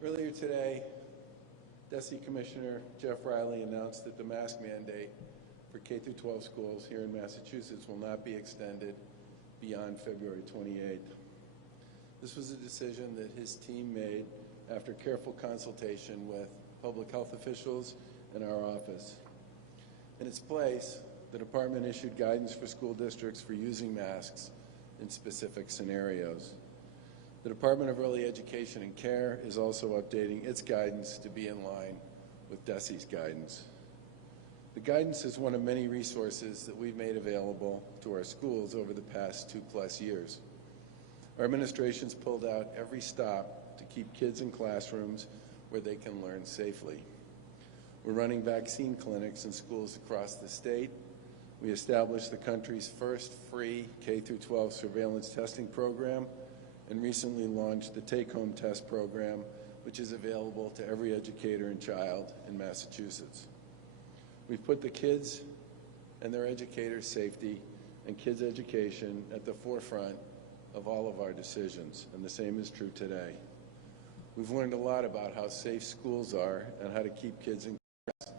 Earlier today, DESE Commissioner Jeff Riley announced that the mask mandate for K-12 schools here in Massachusetts will not be extended beyond February 28th. This was a decision that his team made after careful consultation with public health officials and our office. In its place, the department issued guidance for school districts for using masks in specific scenarios. The Department of Early Education and Care is also updating its guidance to be in line with DESE's guidance. The guidance is one of many resources that we've made available to our schools over the past 2+ years. Our administration's pulled out every stop to keep kids in classrooms where they can learn safely. We're running vaccine clinics in schools across the state. We established the country's first free K-12 surveillance testing program and recently launched the take-home test program, which is available to every educator and child in Massachusetts. We've put the kids and their educators' safety and kids' education at the forefront of all of our decisions, and the same is true today. We've learned a lot about how safe schools are and how to keep kids in class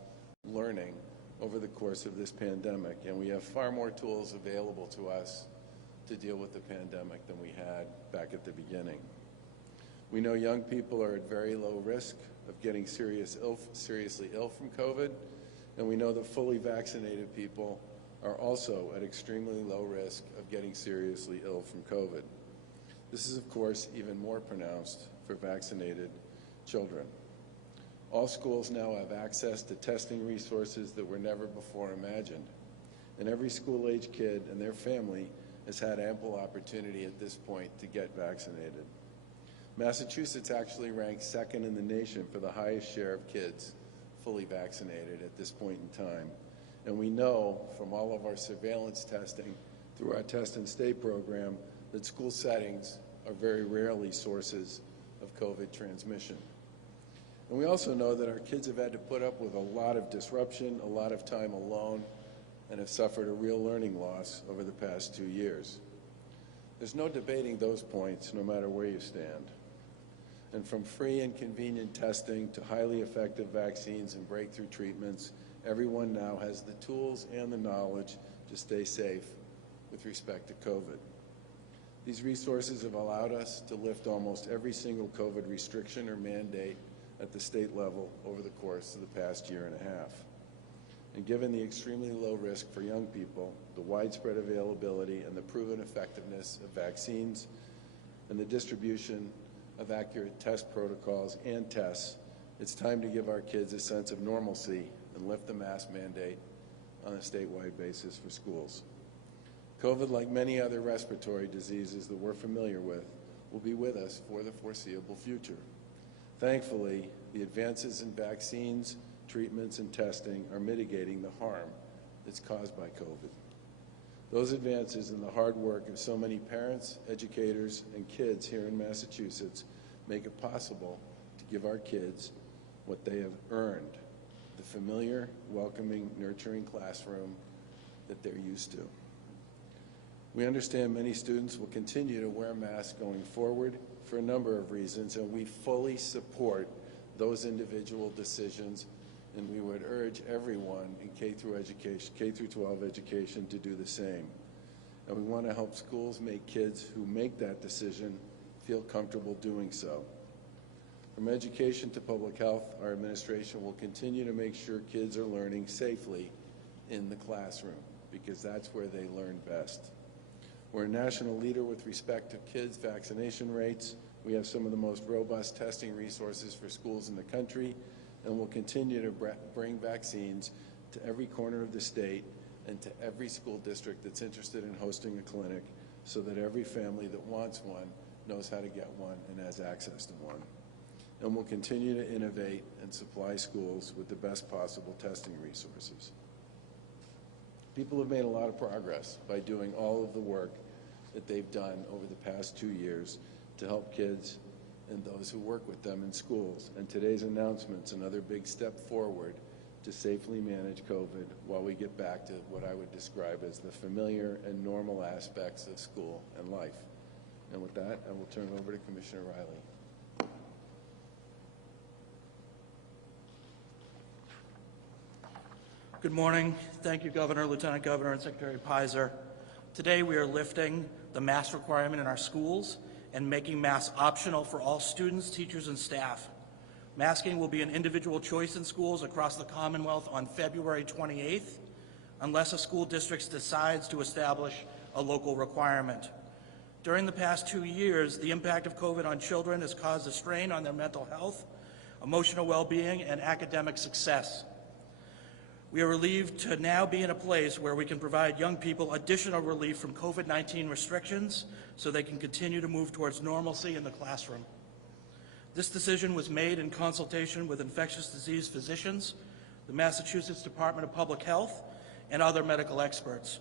learning over the course of this pandemic, and we have far more tools available to us to deal with the pandemic than we had back at the beginning. We know young people are at very low risk of getting seriously ill from COVID, and we know that fully vaccinated people are also at extremely low risk of getting seriously ill from COVID. This is, of course, even more pronounced for vaccinated children. All schools now have access to testing resources that were never before imagined, and every school-age kid and their family has had ample opportunity at this point to get vaccinated. Massachusetts actually ranks second in the nation for the highest share of kids fully vaccinated at this point in time. And we know from all of our surveillance testing through our Test and Stay program that school settings are very rarely sources of COVID transmission. And we also know that our kids have had to put up with a lot of disruption, a lot of time alone, and have suffered a real learning loss over the past 2 years. There's no debating those points, no matter where you stand. And from free and convenient testing to highly effective vaccines and breakthrough treatments, everyone now has the tools and the knowledge to stay safe with respect to COVID. These resources have allowed us to lift almost every single COVID restriction or mandate at the state level over the course of the past year and a half. And given the extremely low risk for young people, the widespread availability and the proven effectiveness of vaccines, and the distribution of accurate test protocols and tests, it's time to give our kids a sense of normalcy and lift the mask mandate on a statewide basis for schools. COVID, like many other respiratory diseases that we're familiar with, will be with us for the foreseeable future. Thankfully, the advances in vaccines, treatments, and testing are mitigating the harm that's caused by COVID. Those advances and the hard work of so many parents, educators, and kids here in Massachusetts make it possible to give our kids what they have earned, the familiar, welcoming, nurturing classroom that they're used to. We understand many students will continue to wear masks going forward for a number of reasons, and we fully support those individual decisions, and we would urge everyone in K-12 education to do the same. And we want to help schools make kids who make that decision feel comfortable doing so. From education to public health, our administration will continue to make sure kids are learning safely in the classroom, because that's where they learn best. We're a national leader with respect to kids' vaccination rates. We have some of the most robust testing resources for schools in the country, and we'll continue to bring vaccines to every corner of the state and to every school district that's interested in hosting a clinic, so that every family that wants one knows how to get one and has access to one. And we'll continue to innovate and supply schools with the best possible testing resources. People have made a lot of progress by doing all of the work that they've done over the past 2 years to help kids and those who work with them in schools. And today's announcement's another big step forward to safely manage COVID while we get back to what I would describe as the familiar and normal aspects of school and life. And with that, I will turn it over to Commissioner Riley. Good morning. Thank you, Governor, Lieutenant Governor, and Secretary Pizer. Today we are lifting the mask requirement in our schools and making masks optional for all students, teachers, and staff. Masking will be an individual choice in schools across the Commonwealth on February 28th, unless a school district decides to establish a local requirement. During the past 2 years, the impact of COVID on children has caused a strain on their mental health, emotional well-being, and academic success. We are relieved to now be in a place where we can provide young people additional relief from COVID-19 restrictions so they can continue to move towards normalcy in the classroom. This decision was made in consultation with infectious disease physicians, the Massachusetts Department of Public Health, and other medical experts.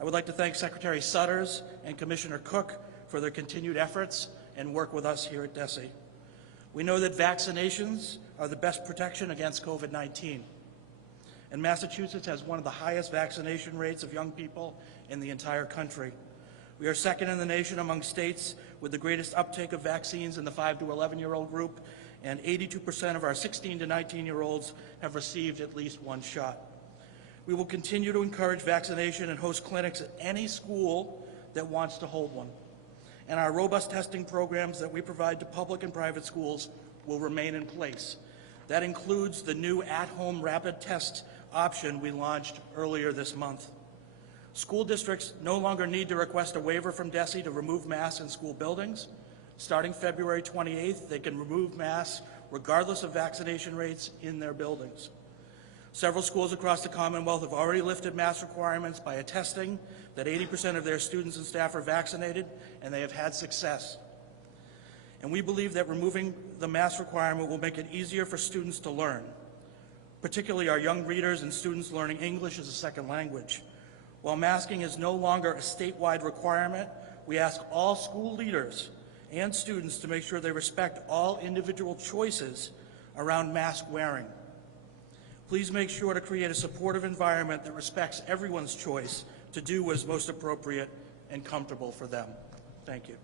I would like to thank Secretary Sutters and Commissioner Cook for their continued efforts and work with us here at DESE. We know that vaccinations are the best protection against COVID-19. And Massachusetts has one of the highest vaccination rates of young people in the entire country. We are second in the nation among states with the greatest uptake of vaccines in the 5 to 11-year-old group, and 82% of our 16 to 19-year-olds have received at least one shot. We will continue to encourage vaccination and host clinics at any school that wants to hold one. And our robust testing programs that we provide to public and private schools will remain in place. That includes the new at-home rapid test option we launched earlier this month. School districts no longer need to request a waiver from DESE to remove masks in school buildings. Starting February 28th, they can remove masks regardless of vaccination rates in their buildings. Several schools across the Commonwealth have already lifted mask requirements by attesting that 80% of their students and staff are vaccinated, and they have had success. And we believe that removing the mask requirement will make it easier for students to learn, particularly our young readers and students learning English as a second language. While masking is no longer a statewide requirement, we ask all school leaders and students to make sure they respect all individual choices around mask wearing. Please make sure to create a supportive environment that respects everyone's choice to do what is most appropriate and comfortable for them. Thank you.